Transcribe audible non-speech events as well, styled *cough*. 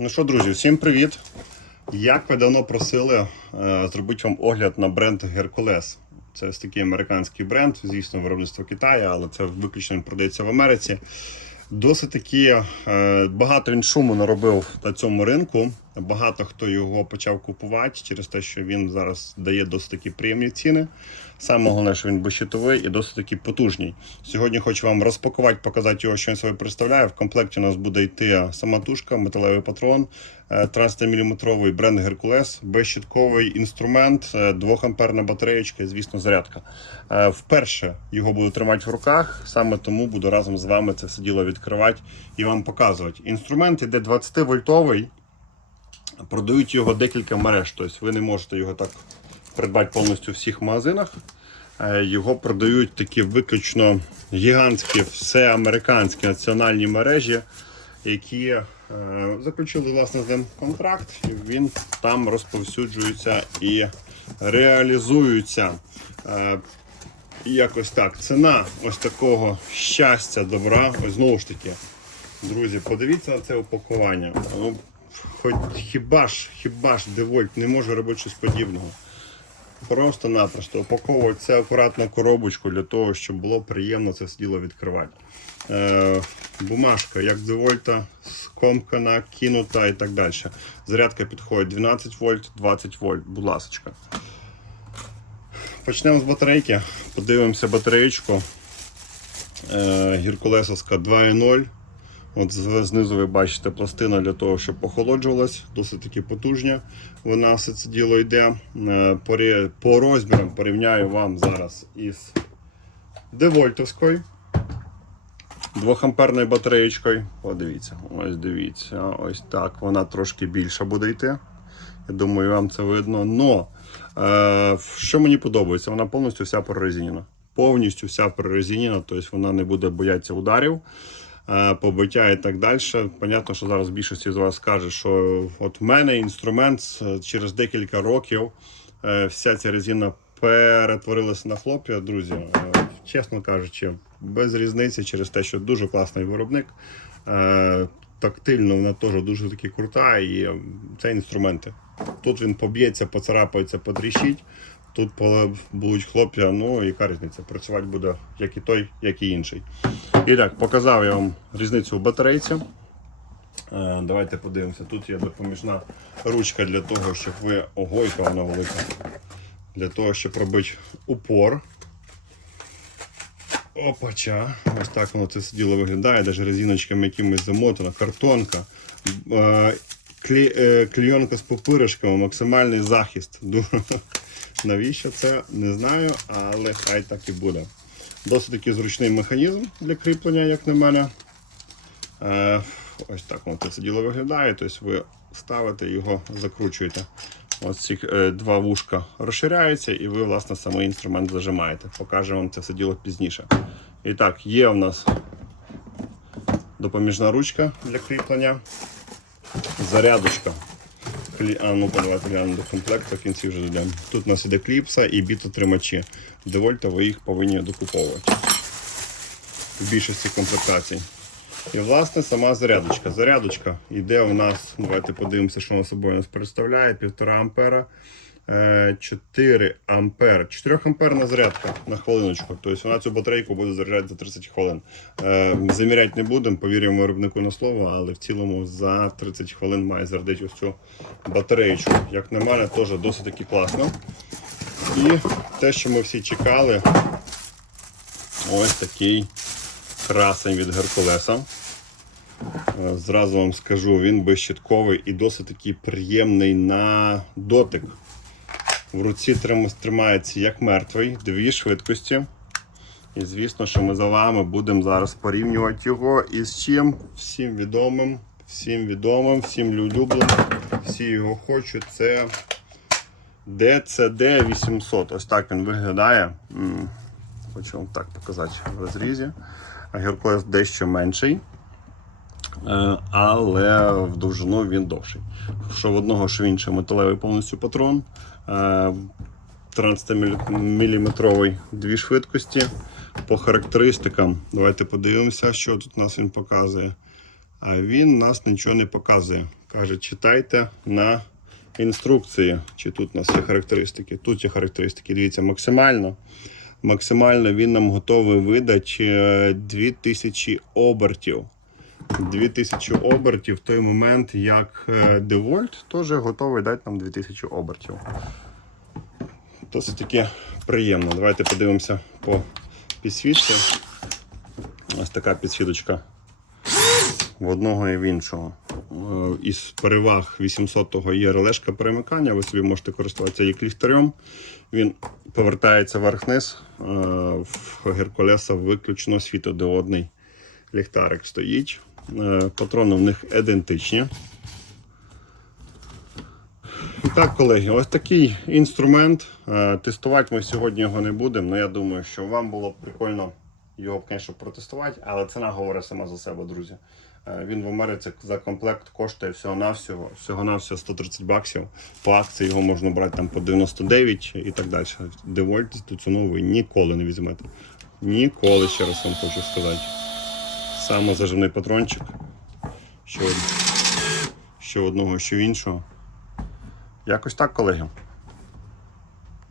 Ну що, друзі, всім привіт! Як ви давно просили е, зробити вам огляд на бренд Hercules. Це такий американський бренд, звісно, виробництво Китаю, але це виключно продається в Америці. Досить таки е, багато він шуму наробив на цьому ринку. Багато хто його почав купувати через те, що він зараз дає досить такі приємні ціни. Саме головне, що він безщитовий і досить таки потужний. Сьогодні хочу вам розпакувати, показати його, що він себе представляє. В комплекті у нас буде йти самотужка, металевий патрон, 13-мм бренд Hercules, безщитковий інструмент, 2-амперна батареєчка і, звісно, зарядка. Е, Вперше його буду тримати в руках, саме тому буду разом з вами це все діло відкривати і вам показувати. Інструмент іде 20-вольтовий. Продають його декілька мереж, тобто ви не можете його так придбати повністю в всіх магазинах. Е, Його продають такі виключно гігантські, все американські національні мережі, які е, заключили власне з ним контракт. І він там розповсюджується і реалізується. Е, і якось так. Ціна ось такого щастя, добра. Ось знову ж таки, друзі, подивіться на це упакування. Хоч хіба ж, хіба ж Девольт не може робити щось подібного. Просто-напросто упаковувати це акуратно коробочку для того, щоб було приємно це діло відкривати. Е, бумажка, як Девольта, скомкана, кинута і так далі. Зарядка підходить 12 вольт, 20 вольт, будь ласка. Почнемо з батарейки. Подивимося батареєчку. Е, Гіркулесовська 2.0. От знизу ви бачите пластина для того, щоб охолоджувалась, досить таки потужня. Вона все це діло йде. Е, По, розмірам порівняю вам зараз із девольтовською. 2-амперною батареєчкою. Подивіться, ось дивіться, ось так. Вона трошки більша буде йти. Я думаю, вам це видно. Но е, що мені подобається, вона повністю вся прорезинена. Повністю вся прорезинена, тобто вона не буде боятися ударів, побиття і так далі. Понятно, що зараз більшість з вас скаже, що от в мене інструмент е, через декілька років е, вся ця резина перетворилася на хлоп'я. Друзі, е, чесно кажучи, без різниці через те, що дуже класний виробник. Е, Тактильно вона теж дуже таки крута, і е, це інструменти. Тут він поб'ється, поцарапається, потріщить. Тут будуть хлоп'я, ну яка різниця? Працювати буде як і той, як і інший. І так, показав я вам різницю в батарейці. Е, Давайте подивимося. Тут є допоміжна ручка для того, щоб ви. Ого, яка вона велика. Для того, щоб робити упор. Опача. Ось так воно це діло виглядає, навіть резиночками якимось замотана, картонка, е, е, клійонка з пупиришками, максимальний захист. *laughs* Навіщо це? Не знаю, але хай так і буде. Досить такий зручний механізм для кріплення, як на мене. Е, ось так воно це діло виглядає. Тобто ви ставите його, закручуєте. Ось ці е, два вушка розширяються, і ви, власне, самий інструмент зажимаєте. Покажу вам це все діло пізніше. І так, є у нас допоміжна ручка для кріплення, зарядочка. А, ну давайте глянемо до комплекту, в кінці вже дійдемо. Тут у нас іде кліпса і бітотримачі. Девольта ви їх повинні докуповувати в більшості комплектацій. І власне сама зарядочка. Зарядочка йде у нас, давайте подивимося, що вона собою нас представляє. 1,5 ампера, 4 ампер, 4 амперна зарядка на хвилиночку. Тобто вона цю батарейку буде заряджати за 30 хвилин. Е, Заміряти не будемо, повіримо виробнику на слово, але в цілому за 30 хвилин має зарядити ось цю батареєчку. Як на мене, теж досить таки класно. І те, що ми всі чекали, ось такий красень від Геркулеса. Е, Зразу вам скажу, він безщитковий і досить такий приємний на дотик. В руці тримається як мертвий, дві швидкості. І звісно, що ми за вами будемо зараз порівнювати його із чим всім відомим, всім відомим, всім улюбленим, всі його хочуть. Це DCD 800. Ось так він виглядає. Хочу вам так показати в розрізі. Геркулес дещо менший. Е, але в довжину він довший. Що в одного, що в іншого металевий повністю патрон. 13-мм дві швидкості. По характеристикам, давайте подивимося, що тут нас він показує. А він нас нічого не показує. Каже, читайте на інструкції. Чи тут у нас є характеристики? Тут є характеристики. Дивіться, максимально. Максимально він нам готовий видати е, 2000 обертів. 2000 обертів в той момент, як е, DeWalt теж готовий дати нам 2000 обертів. Досить таки приємно. Давайте подивимося по підсвітці. Ось така підсвіточка в одного і в іншого. Е, Із переваг 800-го є релешка перемикання, ви собі можете користуватися як ліхтарем. Він повертається вверх-вниз. Е, В Геркулеса виключно світодіодний ліхтарик стоїть. Е, Патрони в них ідентичні. І так, колеги, ось такий інструмент. Е, Тестувати ми сьогодні його не будемо, але я думаю, що вам було б прикольно його, звісно, протестувати, але ціна говорить сама за себе, друзі. Е, Він в Америці за комплект коштує всього-навсього, всього-навсього 130 баксів. По акції його можна брати там по 99 і так далі. Девольт ту ціну ви ніколи не візьмете. Ніколи, ще раз вам хочу сказати. Саме заживний патрончик. Що одного, що іншого. Якось так, колеги.